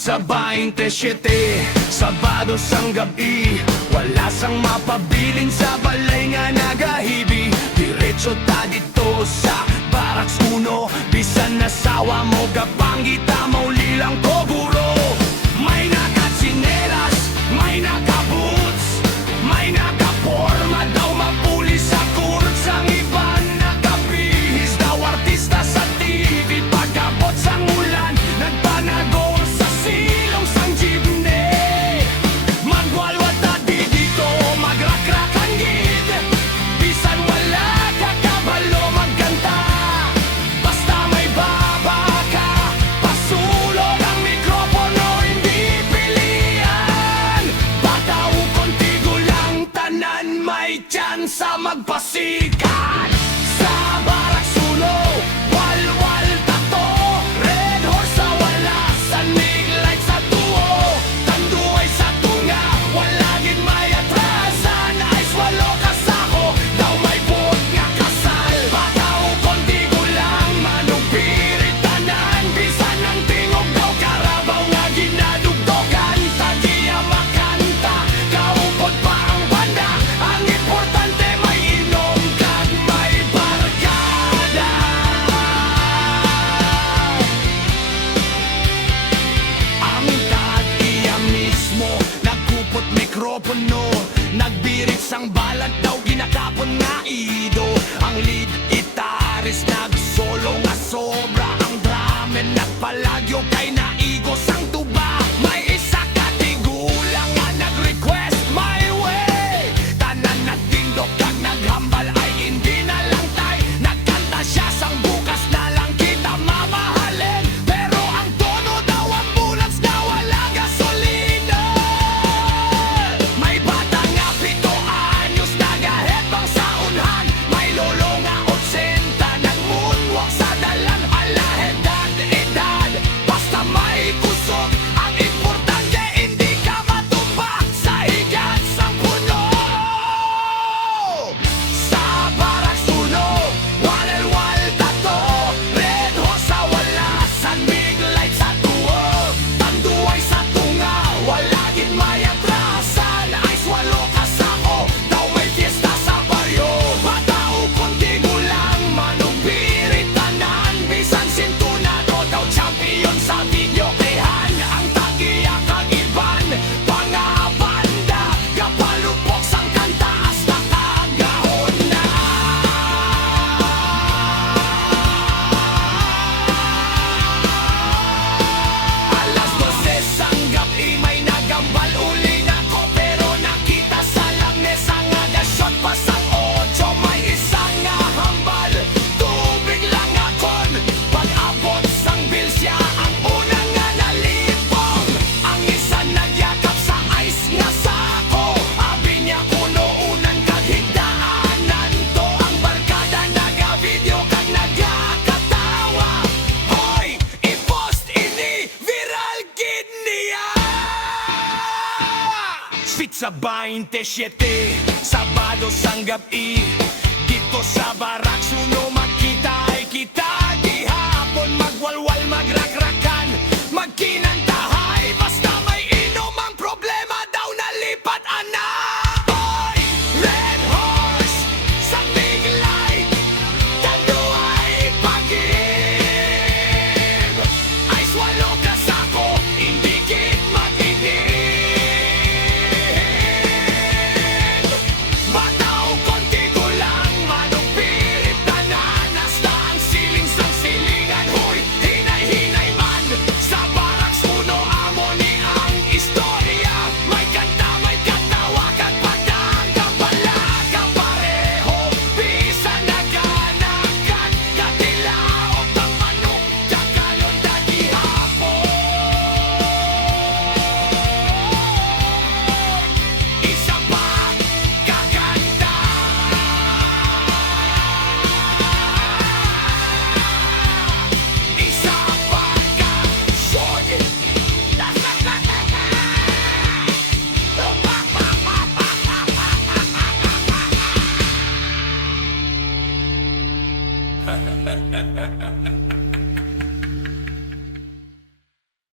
Pizza 27, Sabado sang gabi, wala sang mapabilin sa balay nga nagahibi. Diretso ta dito sa Barracks 1, bisan nasawa mo kapanggita mauli lang ko buro. May nakatsinelas, may nakaboots, may nakaporma daw mapulis sa kurts. Ang iba nakabihis daw artista sa TV. Pagkabot sang ulan, nagpanagol sa silong sang jeepney. Magwalwata di dito, magrakrak ang gid, bisan wala ka kabalo magkanta. Basta may baba ka, pasulog ang mikropono, hindi pilihan. Bataw kontigo lang, tanan may tsansa magpasikat. Sa Barracks 1, walwal tato, red horse sa wala, sanig light sa tuo, tanduay sa tunga, wala gid may atrasan. Ay swalo kasako, daw may buot nga kasal. Bataw kontigo lang, manupirit tanan, bisan ang tingog daw karabaw nga ginadugtogan. Tagiya makanta, kaupod pa ang banda, ang importante may inom kag may barkada. Ang tagiya mismo, nagkupot mikropono, nagbirit sang balat daw ginakapon nga ido. Ang lead gitaris nagsolo nga sobra, ang drummer nagpalagyo kay naigos ang tuba. May isa ka tigulang nga nag-request my way, tanan nagtindok kag naghambal ay hindi na lang tay. Nagkanta siya sang bukas na lang kita mamahalin, pero ang tono daw ambulance na wala gasolina. May bata nga 7 anyos nagahebang sa unhan, may lolo nga 80 nagmoonwalk sa dalan. Ala edad, basta may kusog, ang importante hindi ka matumba sa higat sang puno. Sa Barracks 1, walwal tato, red horse sa wala, sanmig light sa tuo, tanduay sa tunga, wala gid may atrasan. Ay swalo kasako, daw may fiesta sa baryo. Bataw kontigo lang, manupirit tanan, bisan sintunado daw champion sa video kayhan. Ang tagiya kag iban, pangabanda, kapalupok sang kanta hasta kagahon na. Alas 12 sang gabi, may nagambal uli na ko, pero nakita sa langnes ang nagasyon pa sang 8. May isa nga hambal, tubig lang akon. Pag-abot sang bil siya ang unang nga nalipong, ang isa nagyakap sa ice nga sako. Abi niya kuno unan kag higdaanan to, ang barkada naga-video kag nagakatawa. Hoy, i-post ini, viral gid niya. Pizza 27, Sabado sang gabi, dito sa Barracks 1, magkita ay kita gihapon. Magwalwal, magrakrakan, magkinantahay, basta may inom, ang problema daw nalipat ana. Hoy, red horse sa big light, tanduay pag-ibig. Ay swalo kasako, hindi gid mag-init. Bataw kontigo lang, manupirit tanan, hasta ang siling sang silingan. Huy, hinay-hinay man, sa Barracks 1 amo ni ang istorya. May kanta, may katawa, kag pagdanggang balaga pareho, bisan naganakan, katilaok ng manok, kakalon dagihapon. Isa pa kakanta, isa pa ka-short.